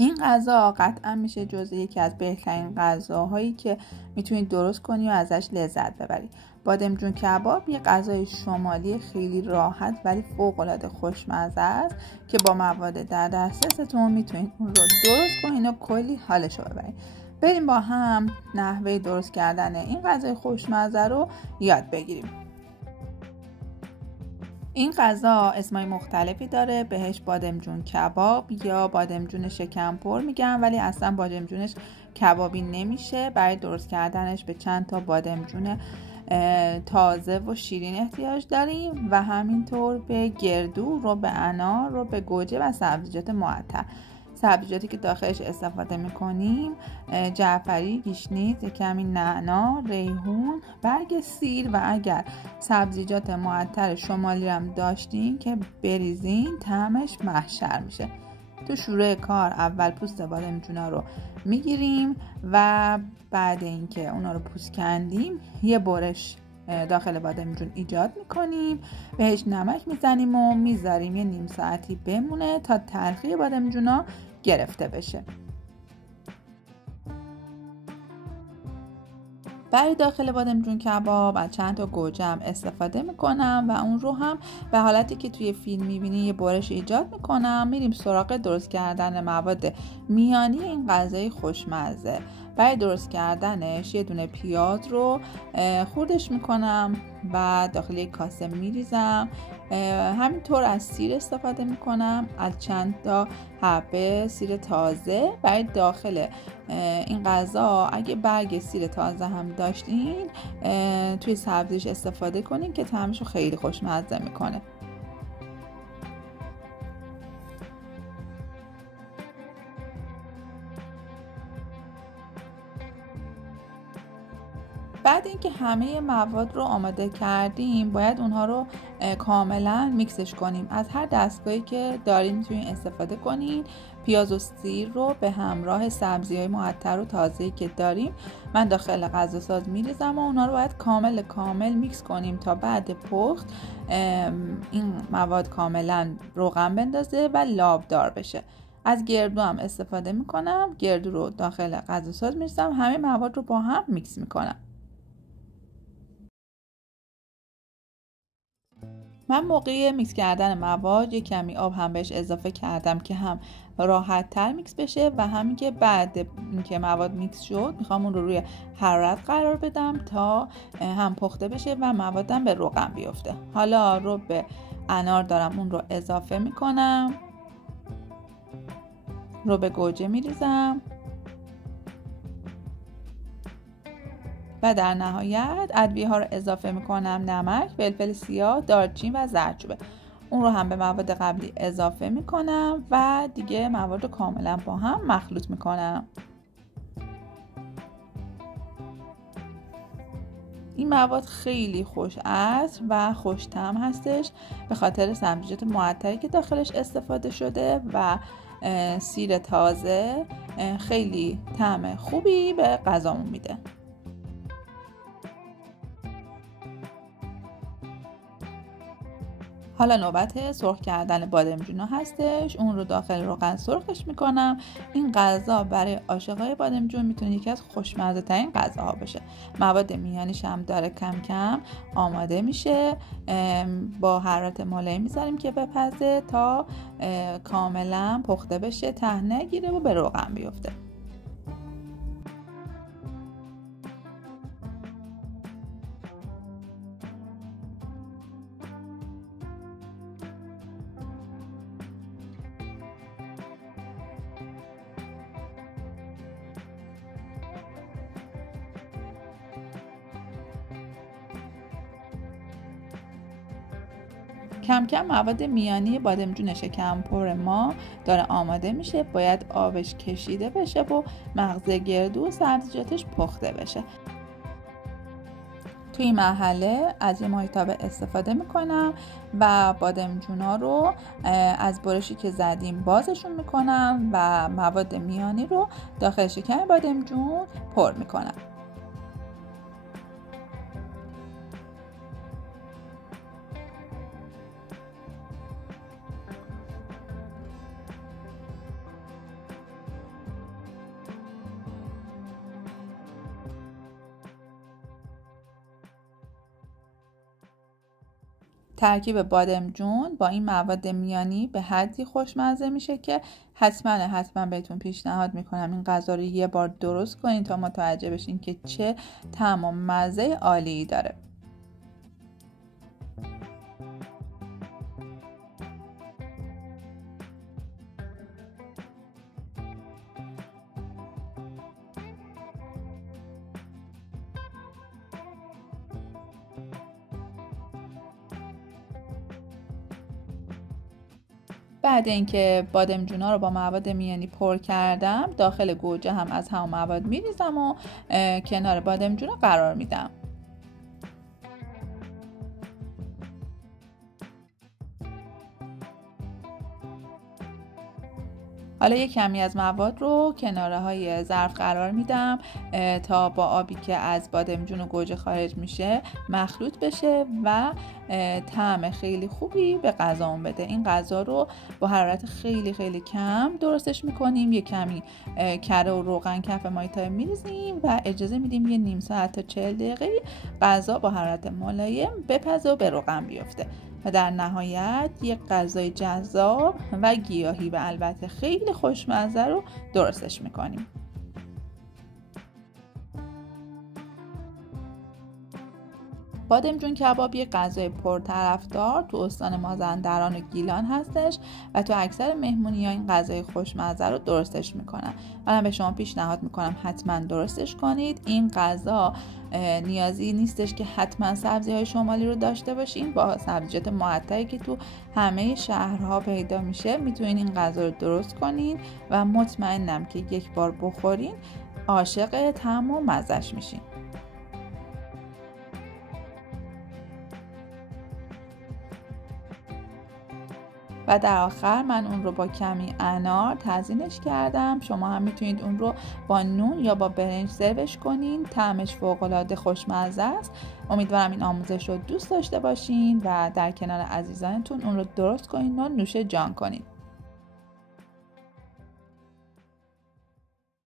این غذا قطعا میشه جزو یکی از بهترین غذاهایی که میتونید درست کنی و ازش لذت ببری. بادمجون کباب یه غذای شمالی خیلی راحت ولی فوق‌العاده خوشمزه است که با مواد در دسترستون میتونید اون رو درست کنین و کلی حالش رو ببرید. بریم با هم نحوه درست کردن این غذای خوشمزه رو یاد بگیریم. این غذا اسمای مختلفی داره، بهش بادمجون کباب یا بادمجون شکمپر میگن، ولی اصلا بادمجونش کبابی نمیشه. برای درست کردنش به چند تا بادمجون تازه و شیرین احتیاج داریم و همینطور به گردو، رو به انار، رو به گوجه و سبزیجات معطر. سبزیجاتی که داخلش استفاده میکنیم جعفری، گیشنیز، کمی نعنا، ریحون، برگ سیر و اگر سبزیجات معطر شمالی هم داشتین که بریزین طعمش محشر میشه. تو شروع کار اول پوست بادمجونا رو میگیریم و بعد اینکه اونا رو پوست کندیم یه برش داخل بادمجون ایجاد میکنیم، بهش نمک میزنیم و میذاریم یه نیم ساعتی بمونه تا تلخی بادمجونا گرفته بشه. برای داخل بادمجون کباب از چند تا گوجه هم استفاده میکنم و اون رو هم به حالتی که توی فیلم میبینی یه برش ایجاد میکنم. میریم سراغ درست کردن مواد میانی این غذای خوشمزه. برای درست کردنش یه دونه پیاز رو خردش میکنم و داخل یک کاسه میریزم. همینطور از سیر استفاده میکنم، از چند تا حبه سیر تازه. برای داخل این غذا اگه برگ سیر تازه هم داشتین توی سبزیش استفاده کنین که طعمش رو خیلی خوشمزه میکنه. بعد اینکه همه مواد رو آماده کردیم باید اونها رو کاملا میکسش کنیم. از هر دستگاهی که دارین میتونین استفاده کنین. پیاز و سیر رو به همراه سبزی‌های معطر و تازه‌ای که داریم من داخل غذاساز میریزم و اونها رو باید کامل میکس کنیم تا بعد پخت این مواد کاملا روغن بندازه و لابدار بشه. از گردو هم استفاده میکنم. گردو رو داخل غذاساز میریزم، همه مواد رو با هم میکس میکنم. من موقع میکس کردن مواد یک کمی آب هم بهش اضافه کردم که هم راحت تر میکس بشه و همین که بعد اینکه مواد میکس شد میخوام اون رو روی حرارت قرار بدم تا هم پخته بشه و موادم به روغن بیفته. حالا رو به انار دارم اون رو اضافه میکنم، رو به گوجه میریزم و در نهایت ادویه ها رو اضافه میکنم. نمک، فلفل سیاه، دارچین و زردچوبه. اون رو هم به مواد قبلی اضافه میکنم و دیگه مواد رو کاملا با هم مخلوط میکنم. این مواد خیلی خوش عطر و خوش طعم هستش به خاطر سبزیجات معطری که داخلش استفاده شده و سیر تازه خیلی طعم خوبی به غذامون میده. حالا نوبت سرخ کردن بادمجونا هستش. اون رو داخل روغن سرخش میکنم. این غذا برای عاشقای بادمجون میتونه یکی از خوشمزه ترین غذاها باشه. مواد میانیش هم داره کم کم آماده میشه. با حرارت ملایم میذاریم که بپزه تا کاملا پخته بشه، ته نگیره و به روغن بیفته. کم کم مواد میانی بادمجون شکمپر ما داره آماده میشه. باید آبش کشیده بشه و مغز گردو و سبزیجاتش پخته بشه. توی این مرحله از یه مایتابه استفاده میکنم و بادمجونا رو از برشی که زدیم بازشون میکنم و مواد میانی رو داخل شکم بادمجون پر میکنم. ترکیب بادمجون با این مواد میانی به حدی خوشمزه میشه که حتما بهتون پیشنهاد میکنم این غذا رو یه بار درست کنین تا متوجه بشین که چه طعم و مزه عالی داره. بعد اینکه بادمجونا رو با مواد میانی پر کردم، داخل گوجه هم از همون مواد میریزم و کنار بادمجون قرار میدم. حالا یک کمی از مواد رو کناره های ظرف قرار میدم تا با آبی که از بادمجون و گوجه خارج میشه مخلوط بشه و طعم خیلی خوبی به غذامون بده. این غذا رو با حرارت خیلی کم درستش میکنیم. یک کمی کره و روغن کف مایتای میریزیم و اجازه میدیم یه نیم ساعت تا 40 دقیقه غذا با حرارت ملایم بپزه و به روغن بیفته و در نهایت یک غذای جذاب و گیاهی و البته خیلی خوشمزه رو درستش میکنیم. بادمجون کباب یک غذای پرطرفدار تو استان مازندران و گیلان هستش و تو اکثر مهمونی‌ها این غذای خوشمزه رو درستش میکنن. منم به شما پیشنهاد میکنم حتما درستش کنید. این غذا نیازی نیستش که حتما سبزی‌های شمالی رو داشته باشین. با سبزیجات معطری که تو همه شهرها پیدا میشه میتونین این غذا رو درست کنین و مطمئنم که یک بار بخورین عاشق طعم و مزه‌اش میشین. و در آخر من اون رو با کمی انار تزیینش کردم. شما هم میتونید اون رو با نون یا با برنج سروش کنین. طعمش فوق‌العاده خوشمزه است. امیدوارم این آموزش رو دوست داشته باشین و در کنار عزیزانتون اون رو درست کنین و نوش جان کنین.